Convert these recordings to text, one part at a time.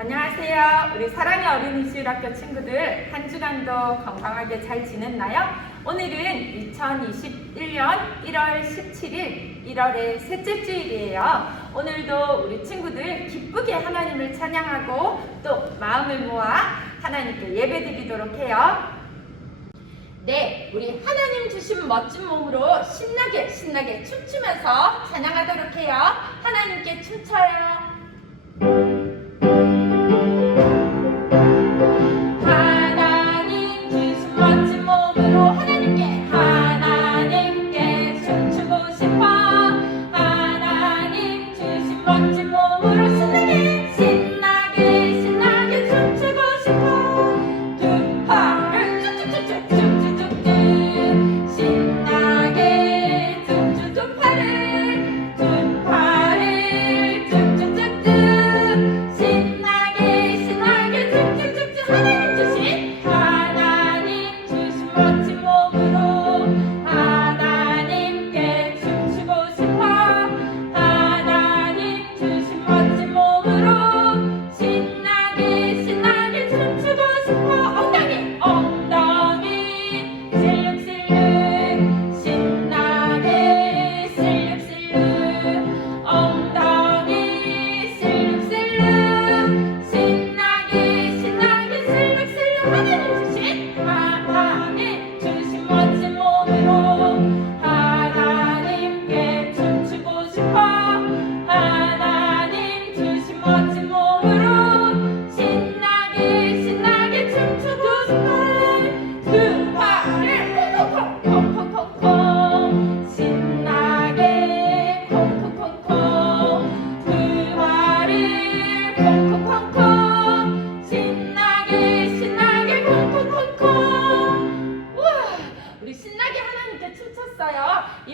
안녕하세요. 우리 사랑의 어린이시율학교 친구들 한 주간도 건강하게 잘 지냈나요? 오늘은 2021년 1월 17일 1월의 셋째 주일이에요. 오늘도 우리 친구들 기쁘게 하나님을 찬양하고 또 마음을 모아 하나님께 예배드리도록 해요. 네, 우리 하나님 주신 멋진 몸으로 신나게 춤추면서 찬양하도록 해요. 하나님께 춤춰요.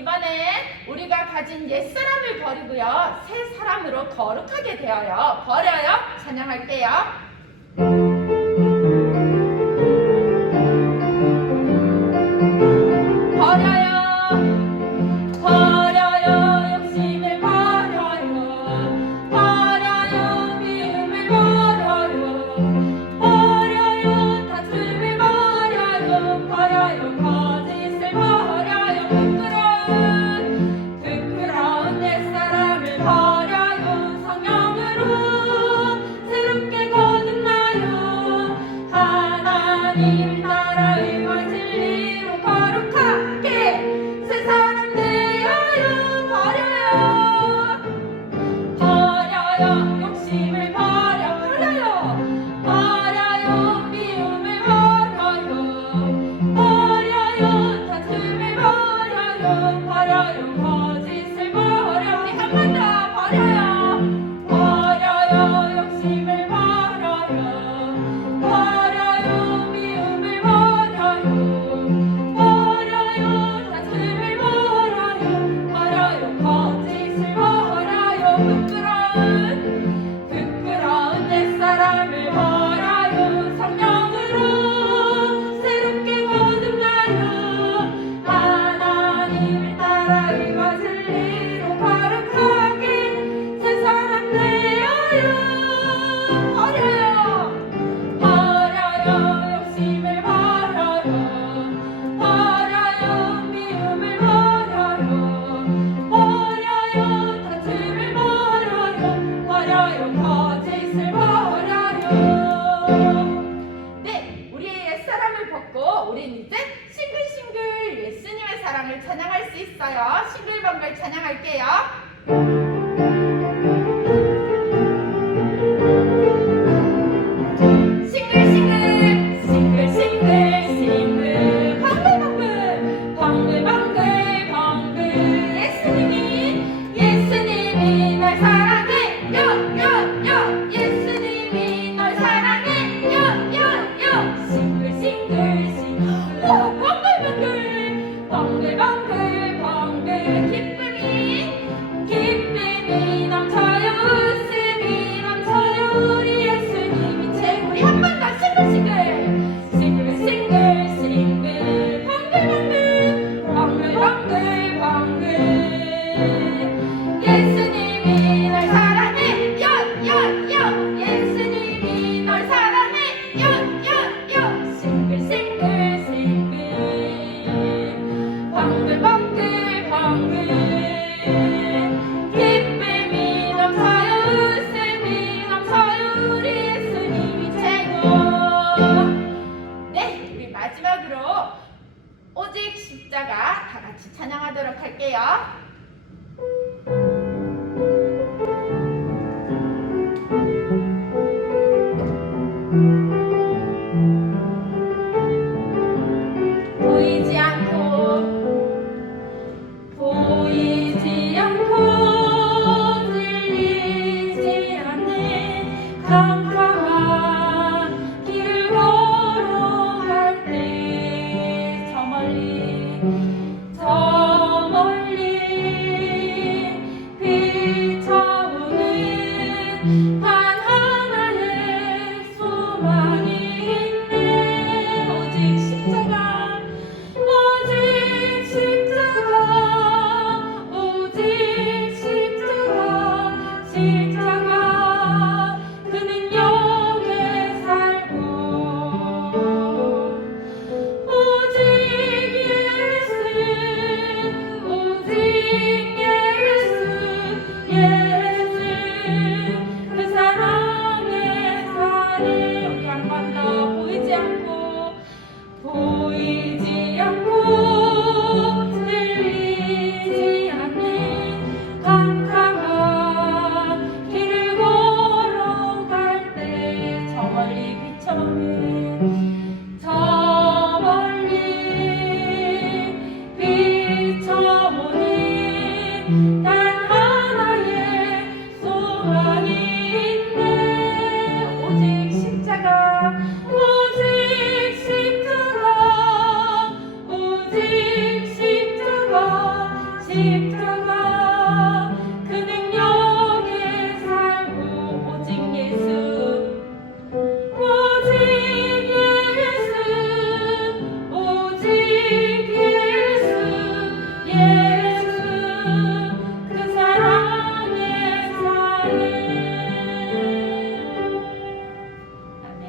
이번엔 우리가 가진 옛사람을 버리고요 새 사람으로 거룩하게 되어요. 버려요. 찬양할게요. 찬양할 수 있어요. 싱글벙글 찬양할게요. 기쁨이 캄캄한 길을 걸어갈 때 저 멀리 비춰오는 단 하나의 소망이 있네. 오직 십자가, 오직 십자가, 오직 십자가, 십자가. 그는 여기에 살고 오직 예수, 오직 예수, 예수. 그 사랑의 살이 여기 한 번 더 보이지 않고 들리지 않는 캄캄한 길을 걸어갈 때 저 멀리 비춰오는 단 하나의 소망이 있네. 오직 십자가, 오직 십자가, 오직 십자가, 십자가. 그는 여기에 살고 오직 예수, 오직 예수, 오직 예수, 예수. 그 사랑의 사랑. 아멘.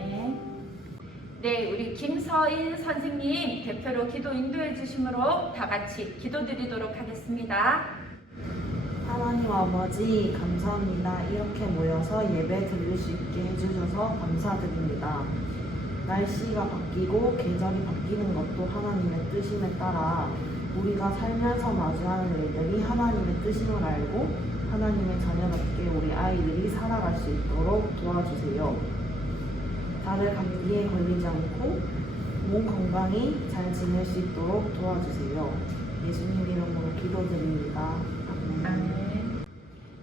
네, 우리 김서인 선생님 대표로 기도 인도해 주심으로 다 같이 기도드리도록 하겠습니다. 하나님 아버지 감사합니다. 이렇게 모여서 예배 드릴 수 있게 해주셔서 감사드립니다. 날씨가 바뀌고 계절이 바뀌는 것도 하나님의 뜻임에 따라 우리가 살면서 마주하는 일들이 하나님의 뜻임을 알고 하나님의 자녀답게 우리 아이들이 살아갈 수 있도록 도와주세요. 다들 감기에 걸리지 않고 몸 건강히 잘 지낼 수 있도록 도와주세요. 예수님 이름으로 기도드립니다. 아멘. 아멘.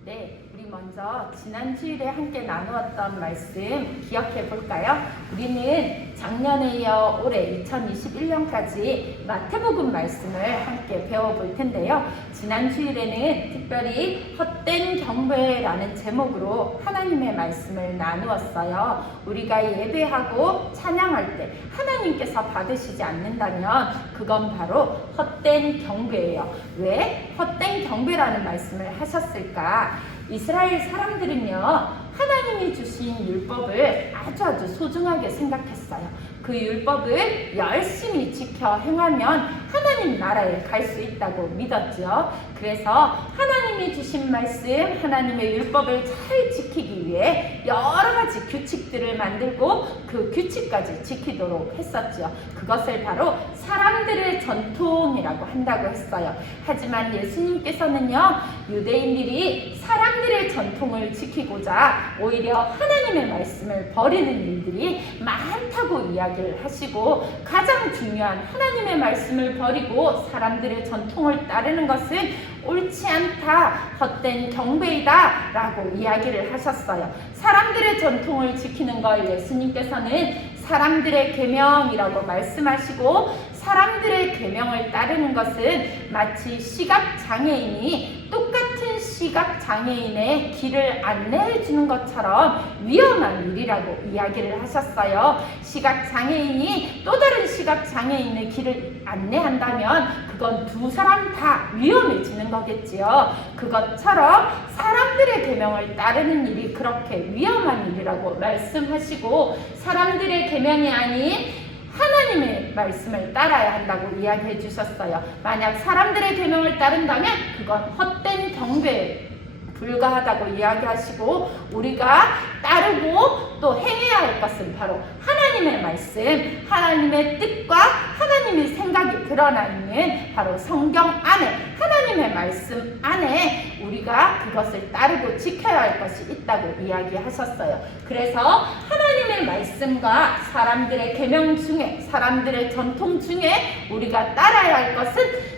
네, 우리 먼저 지난 주일에 함께 나누었던 말씀 기억해 볼까요? 우리는 작년에 이어 올해 2021년까지 마태복음 말씀을 함께 배워볼 텐데요. 지난 주일에는 특별히 헛된 경배라는 제목으로 하나님의 말씀을 나누었어요. 우리가 예배하고 찬양할 때 하나님께서 받으시지 않는다면 그건 바로 헛된 경배예요. 왜 헛된 경배라는 말씀을 하셨을까? 이스라엘 사람들은요, 하나님이 주신 율법을 아주 소중하게 생각했어요. 그 율법을 열심히 지켜 행하면 하나님 나라에 갈 수 있다고 믿었죠. 그래서 하나님이 주신 말씀, 하나님의 율법을 잘 지키기 위해 여러 가지 규칙들을 만들고 그 규칙까지 지키도록 했었죠. 그것을 바로 사람들의 전통이라고 한다고 했어요. 하지만 예수님께서는요, 유대인들이 사람들의 전통을 지키고자 오히려 하나님의 말씀을 버리는 일들이 많다고 이야기를 하시고, 가장 중요한 하나님의 말씀을 버리고 사람들의 전통을 따르는 것은 옳지 않다, 헛된 경배이다 라고 이야기를 하셨어요. 사람들의 전통을 지키는 걸 예수님께서는 사람들의 계명이라고 말씀하시고, 사람들의 계명을 따르는 것은 마치 시각장애인이 똑같은 시각장애인의 길을 안내해 주는 것처럼 위험한 일이라고 이야기를 하셨어요. 시각장애인이 또 다른 시각장애인의 길을 안내한다면 그건 두 사람 다 위험해지는 거겠지요. 그것처럼 사람들의 계명을 따르는 일이 그렇게 위험한 일이라고 말씀하시고, 사람들의 계명이 아닌 하나님의 말씀을 따라야 한다고 이야기해 주셨어요. 만약 사람들의 계명을 따른다면 그건 헛된 경배에 불과하다고 이야기하시고, 우리가 따르고 또 행해야 할 것은 바로 하나님의 말씀, 하나님의 뜻과 하나님의 생각이 드러나 있는 바로 성경 안에, 하나님의 말씀 안에 우리가 그것을 따르고 지켜야 할 것이 있다고 이야기하셨어요. 그래서 하나님의 말씀과 사람들의 계명 중에, 사람들의 전통 중에 우리가 따라야 할 것은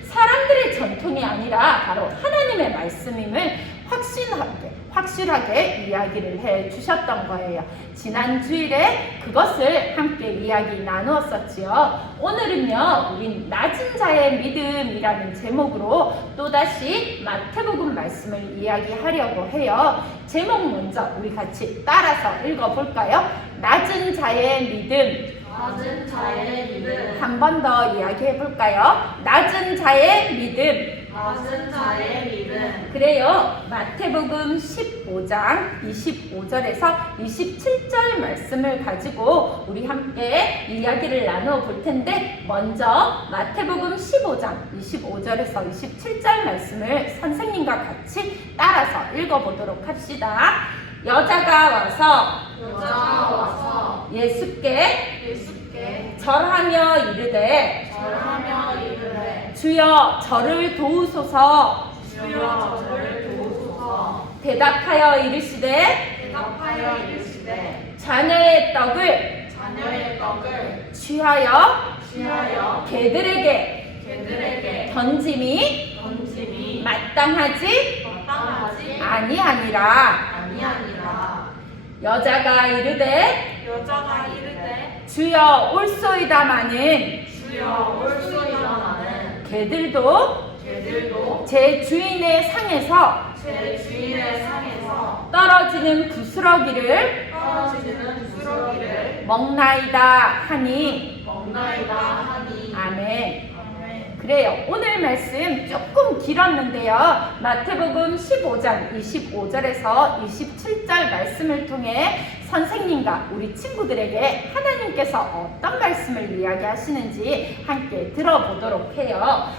확실하게 이야기를 해 주셨던 거예요. 지난 주일에 그것을 함께 이야기 나누었었지요. 오늘은요, 우린 낮은 자의 믿음이라는 제목으로 또다시 마태복음 말씀을 이야기하려고 해요. 제목 먼저 우리 같이 따라서 읽어볼까요? 낮은 자의 믿음. 낮은 자의 믿음. 한 번 더 이야기해 볼까요? 낮은 자의 믿음. 낮은 자의 믿음. 그래요. 마태복음 15장 25절에서 27절 말씀을 가지고 우리 함께 이야기를 나누어 볼 텐데, 먼저 마태복음 15장 25절에서 27절 말씀을 선생님과 같이 따라서 읽어보도록 합시다. 여자가 와서 예수께 절하며 이르되 주여 저를 도우소서. 대답하여 이르시되 자녀의 떡을 취하여 개들에게 던짐이 마땅하지 아니하니라. 여자가 이르되 주여 올소이다마는 개들도 제 주인의 상에서 떨어지는 부스러기를 먹나이다 하니. 아멘. 그래요. 오늘 말씀 조금 길었는데요. 마태복음 15장 25절에서 27절 말씀을 통해 선생님과 우리 친구들에게 하나님께서 어떤 말씀을 이야기하시는지 함께 들어보도록 해요.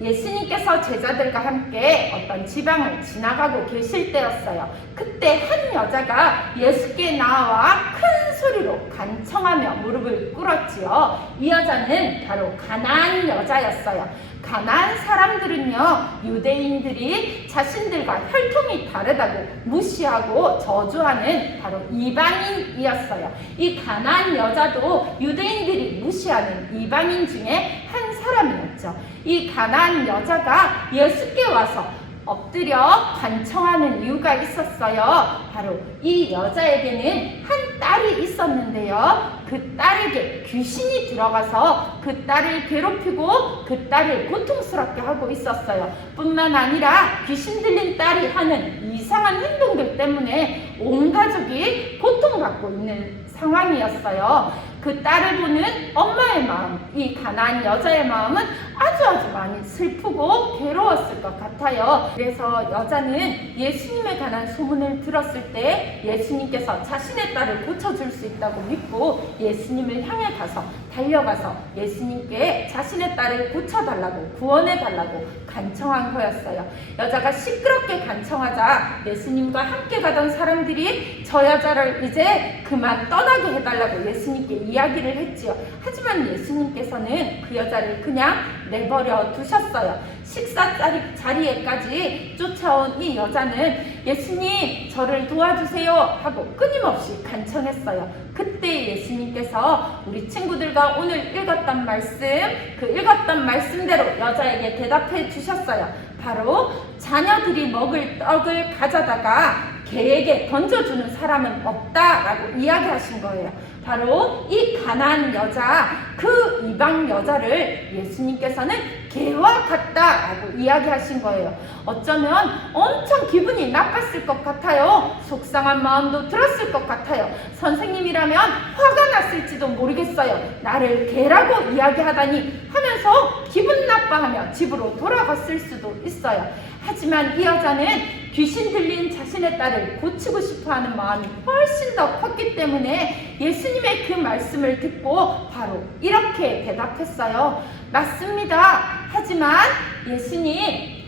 예수님께서 제자들과 함께 어떤 지방을 지나가고 계실 때였어요. 그때 한 여자가 예수께 나와 큰 소리로 간청하며 무릎을 꿇었지요. 이 여자는 바로 가나안 여자였어요. 가나안 사람들은요, 유대인들이 자신들과 혈통이 다르다고 무시하고 저주하는 바로 이방인이었어요. 이 가나안 여자도 유대인들이 무시하는 이방인 중에 한 사람이었죠. 이 가나안 여자가 예수께 와서 엎드려 간청하는 이유가 있었어요. 바로 이 여자에게는 한 딸이 있었는데요. 그 딸에게 귀신이 들어가서 그 딸을 괴롭히고 그 딸을 고통스럽게 하고 있었어요. 뿐만 아니라 귀신 들린 딸이 하는 이상한 행동들 때문에 온 가족이 고통받고 있는 상황이었어요. 그 딸을 보는 엄마의 마음, 이 가나안 여자의 마음은 아주 많이 슬프고 괴로웠을 것 같아요. 그래서 여자는 예수님에 관한 소문을 들었을 때 예수님께서 자신의 딸을 고쳐줄 수 있다고 믿고 예수님을 향해 가서 달려가서 예수님께 자신의 딸을 고쳐달라고, 구원해달라고 간청한 거였어요. 여자가 시끄럽게 간청하자 예수님과 함께 가던 사람들이 저 여자를 이제 그만 떠나게 해달라고 예수님께 이야기를 했지요. 하지만 예수님께서는 그 여자를 그냥 내버려 두셨어요. 식사 자리에까지 쫓아온 이 여자는 예수님 저를 도와주세요 하고 끊임없이 간청했어요. 그때 예수님께서 우리 친구들과 오늘 읽었던 말씀대로 여자에게 대답해 주셨어요. 바로 자녀들이 먹을 떡을 가져다가 개에게 던져주는 사람은 없다라고 이야기하신 거예요. 바로 이 가나안 여자, 그 이방 여자를 예수님께서는 개와 같다라고 이야기하신 거예요. 어쩌면 엄청 기분이 나빴을 것 같아요. 속상한 마음도 들었을 것 같아요. 선생님이라면 화가 났을지도 모르겠어요. 나를 개라고 이야기하다니 하면서 기분 나빠하며 집으로 돌아갔을 수도 있어요. 하지만 이 여자는 귀신 들린 자신의 딸을 고치고 싶어하는 마음이 훨씬 더 컸기 때문에 예수님의 그 말씀을 듣고 바로 이렇게 대답했어요. 맞습니다. 하지만 예수님,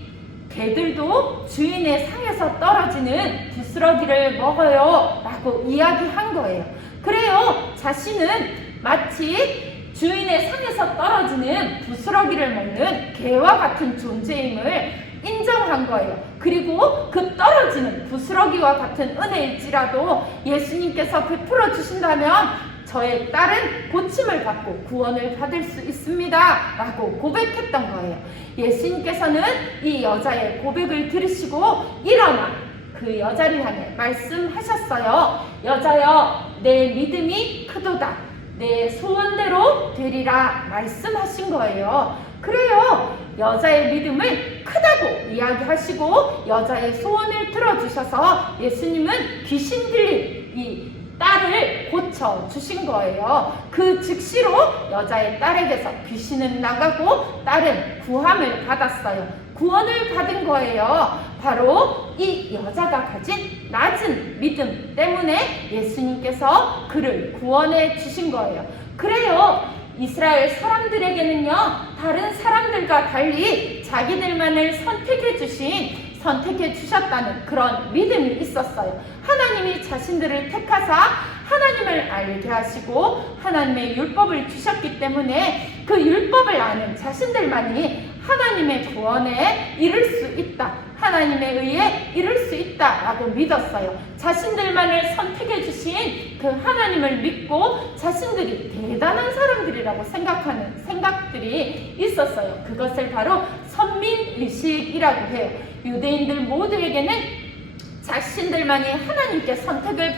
개들도 주인의 상에서 떨어지는 부스러기를 먹어요 라고 이야기한 거예요. 그래요, 자신은 마치 주인의 상에서 떨어지는 부스러기를 먹는 개와 같은 존재임을 인정한 거예요. 그리고 그 떨어지는 부스러기와 같은 은혜일지라도 예수님께서 베풀어 주신다면 저의 딸은 고침을 받고 구원을 받을 수 있습니다 라고 고백했던 거예요. 예수님께서는 이 여자의 고백을 들으시고 일어나 그 여자를 향해 말씀하셨어요. 여자여, 내 믿음이 크도다. 내 소원대로 되리라 말씀하신 거예요. 그래요. 여자의 믿음을 크다고 이야기하시고 여자의 소원을 들어주셔서 예수님은 귀신 들린 이 딸을 고쳐주신 거예요. 그 즉시로 여자의 딸에게서 귀신은 나가고 딸은 구함을 받았어요. 구원을 받은 거예요. 바로 이 여자가 가진 낮은 믿음 때문에 예수님께서 그를 구원해 주신 거예요. 그래요. 이스라엘 사람들에게는요, 다른 사람들과 달리 자기들만을 선택해 주셨다는 그런 믿음이 있었어요. 하나님이 자신들을 택하사 하나님을 알게 하시고 하나님의 율법을 주셨기 때문에 그 율법을 아는 자신들만이 하나님의 구원에 이를 수 있다. 하나님에 의해 이룰 수 있다라고 믿었어요. 자신들만을 선택해 주신 그 하나님을 믿고 자신들이 대단한 사람들이라고 생각하는 생각들이 있었어요. 그것을 바로 선민의식이라고 해요. 유대인들 모두에게는 자신들만이 하나님께 선택을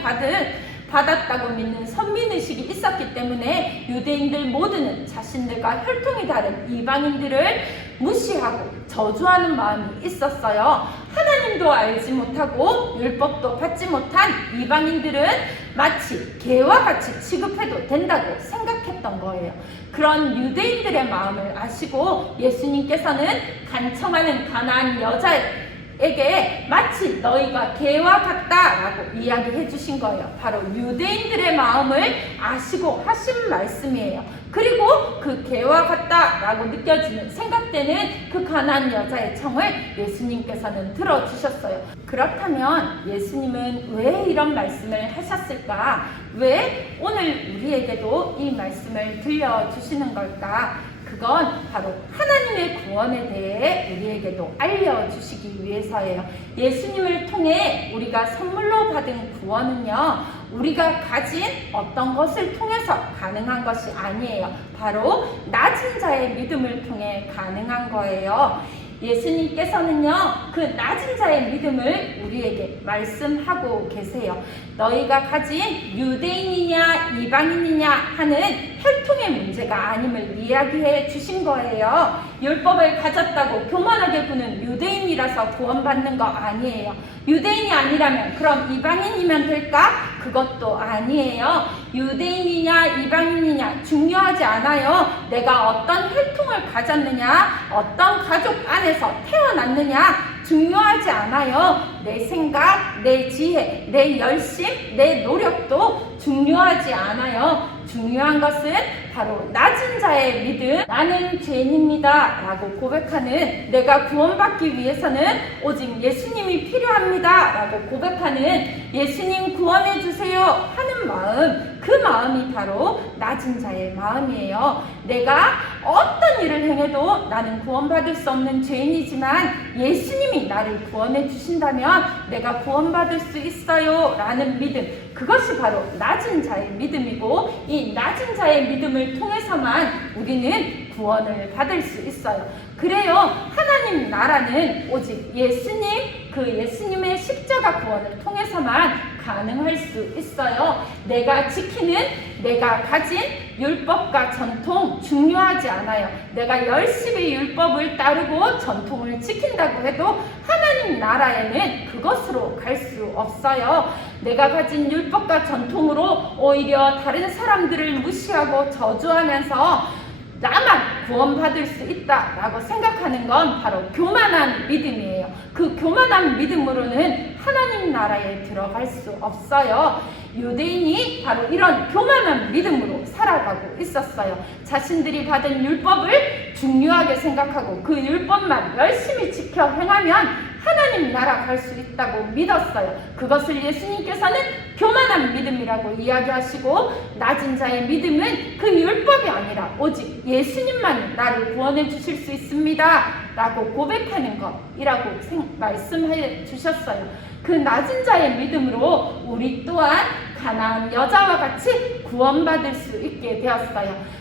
받았다고 믿는 선민의식이 있었기 때문에 유대인들 모두는 자신들과 혈통이 다른 이방인들을 무시하고 저주하는 마음이 있었어요. 하나님도 알지 못하고 율법도 받지 못한 이방인들은 마치 개와 같이 취급해도 된다고 생각했던 거예요. 그런 유대인들의 마음을 아시고 예수님께서는 간청하는 가나안 여자에게 마치 너희가 개와 같다라고 이야기해 주신 거예요. 바로 유대인들의 마음을 아시고 하신 말씀이에요. 그리고 그 개와 같다라고 느껴지는 생각되는 그 가난한 여자의 청을 예수님께서는 들어주셨어요. 그렇다면 예수님은 왜 이런 말씀을 하셨을까? 왜 오늘 우리에게도 이 말씀을 들려주시는 걸까? 그건 바로 하나님의 구원에 대해 우리에게도 알려주시기 위해서예요. 예수님을 통해 우리가 선물로 받은 구원은요, 우리가 가진 어떤 것을 통해서 가능한 것이 아니에요. 바로 낮은 자의 믿음을 통해 가능한 거예요. 예수님께서는요, 그 낮은 자의 믿음을 우리에게 말씀하고 계세요. 너희가 가진 유대인이냐 이방인이냐 하는 혈통의 문제가 아님을 이야기해 주신 거예요. 율법을 가졌다고 교만하게 구는 유대인이라서 구원받는 거 아니에요. 유대인이 아니라면 그럼 이방인이면 될까? 그것도 아니에요. 유대인이냐 이방인이냐 중요하지 않아요. 내가 어떤 혈통을 가졌느냐, 어떤 가족 안에서 태어났느냐 중요하지 않아요. 내 생각, 내 지혜, 내 열심, 내 노력도 중요하지 않아요. 중요한 것은 바로 낮은 자의 믿음, 나는 죄인입니다 라고 고백하는, 내가 구원받기 위해서는 오직 예수님이 필요합니다 라고 고백하는, 예수님 구원해 주세요 하는 마음, 그 마음이 바로 낮은 자의 마음이에요. 내가 어떤 일을 행해도 나는 구원받을 수 없는 죄인이지만 예수님이 나를 구원해 주신다면 내가 구원받을 수 있어요 라는 믿음, 그것이 바로 낮은 자의 믿음이고, 이 낮은 자의 믿음을 통해서만 우리는 구원을 받을 수 있어요. 그래요, 하나님 나라는 오직 예수님, 그 예수님의 십자가 구원을 통해서만 가능할 수 있어요. 내가 지키는, 내가 가진 율법과 전통 중요하지 않아요. 내가 열심히 율법을 따르고 전통을 지킨다고 해도 하나님 나라에는 그것으로 갈 수 없어요. 내가 가진 율법과 전통으로 오히려 다른 사람들을 무시하고 저주하면서 나만 구원받을 수 있다라고 생각하는 건 바로 교만한 믿음이에요. 그 교만한 믿음으로는 하나님 나라에 들어갈 수 없어요. 유대인이 바로 이런 교만한 믿음으로 살아가고 있었어요. 자신들이 받은 율법을 중요하게 생각하고 그 율법만 열심히 지켜 행하면 하나님 나라 갈 수 있다고 믿었어요. 그것을 예수님께서는 교만한 믿음이라고 이야기하시고, 낮은 자의 믿음은 그 율법이 아니라 오직 예수님만 나를 구원해 주실 수 있습니다 라고 고백하는 것이라고 말씀해 주셨어요. 그 낮은 자의 믿음으로 우리 또한 가나안 여자와 같이 구원받을 수 있게 되었어요.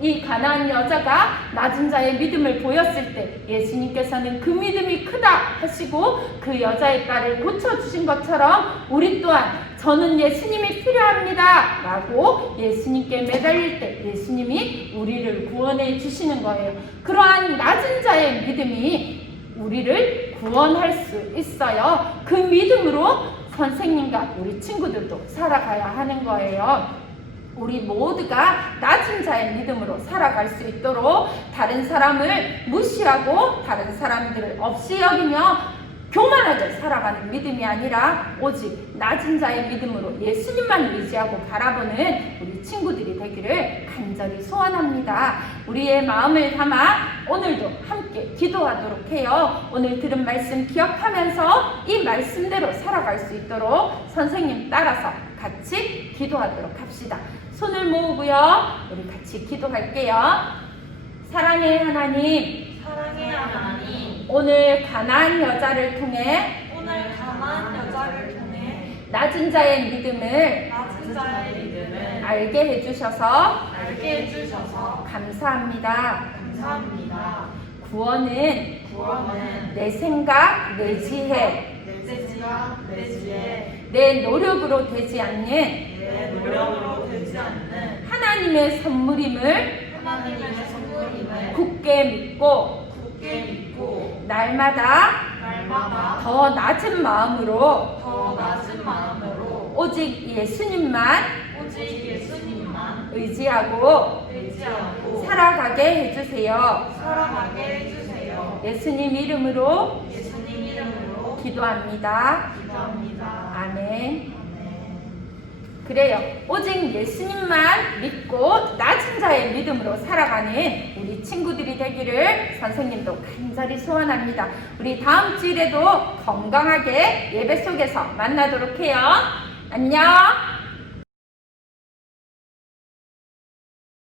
이 가나안 여자가 낮은 자의 믿음을 보였을 때 예수님께서는 그 믿음이 크다 하시고 그 여자의 딸을 고쳐주신 것처럼 우리 또한 저는 예수님이 필요합니다 라고 예수님께 매달릴 때 예수님이 우리를 구원해 주시는 거예요. 그러한 낮은 자의 믿음이 우리를 구원할 수 있어요. 그 믿음으로 선생님과 우리 친구들도 살아가야 하는 거예요. 우리 모두가 낮은 자의 믿음으로 살아갈 수 있도록 다른 사람을 무시하고 다른 사람들을 없이 여기며 교만하게 살아가는 믿음이 아니라 오직 낮은 자의 믿음으로 예수님만 의지하고 바라보는 우리 친구들이 되기를 간절히 소원합니다. 우리의 마음을 담아 오늘도 함께 기도하도록 해요. 오늘 들은 말씀 기억하면서 이 말씀대로 살아갈 수 있도록 선생님 따라서 같이 기도하도록 합시다. 손을 모으고요. 우리 같이 기도할게요. 사랑의 하나님, 사랑의 하나님, 오늘 가나안 여자를 통해 낮은 자의 믿음을 알게 해주셔서 감사합니다. 구원은 내 생각, 내 지혜, 내 노력으로 되지 않는 하나님의 선물임을 굳게 믿고 날마다 더 낮은 마음으로 오직 예수님만 의지하고 살아가게 해주세요. 예수님 이름으로 기도합니다. 아멘. 그래요. 오직 예수님만 믿고 낮은 자의 믿음으로 살아가는 우리 친구들이 되기를 선생님도 간절히 소원합니다. 우리 다음 주일에도 건강하게 예배 속에서 만나도록 해요. 안녕.